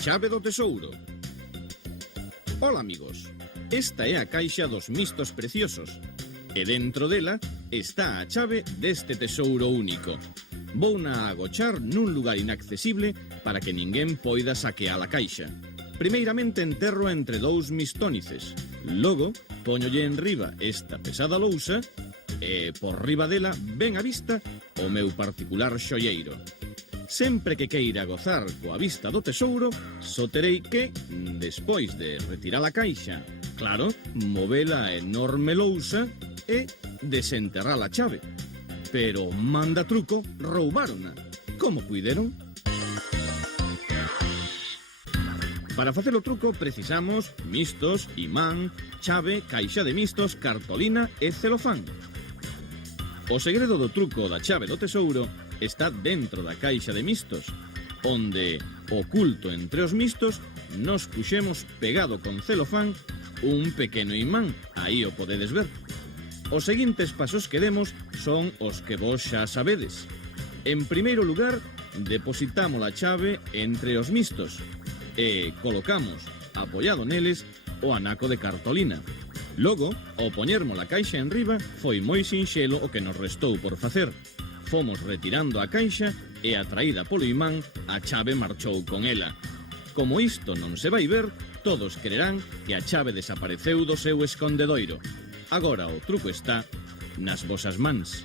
chave do tesouro. Ola, amigos. Esta é a caixa dos mistos preciosos. E dentro dela está a chave deste tesouro único. Vouna agochar nun lugar inaccesible para que ninguén poida saquear a caixa. Primeiramente enterro entre dous mistónices. Logo, póñolle en riba esta pesada lousa e por riba dela ben a vista o meu particular xoieiro. Sempre que queira gozar coa vista do tesouro, só terei que, despois de retirar a caixa, claro, movela a enorme lousa e desenterrar a chave. Pero, manda truco, roubárona. Como puideron? Para facer o truco precisamos mistos, imán, chave, caixa de mistos, cartolina e celofán. O segredo do truco da chave do tesouro está dentro da caixa de mistos, onde, oculto entre os mistos, nos puxemos pegado con celofán un pequeno imán, aí o podedes ver. Os seguintes pasos que demos son os que vos xa sabedes. En primeiro lugar, depositamos a chave entre os mistos e colocamos, apoiado neles, o anaco de cartolina. Logo, ao poñermos a caixa en riba, foi moi sinxelo o que nos restou por facer. Fomos retirando a caixa e, atraída polo imán, a chave marchou con ela. Como isto non se vai ver, todos crerán que a chave desapareceu do seu escondedoiro. Agora o truco está nas vosas mans.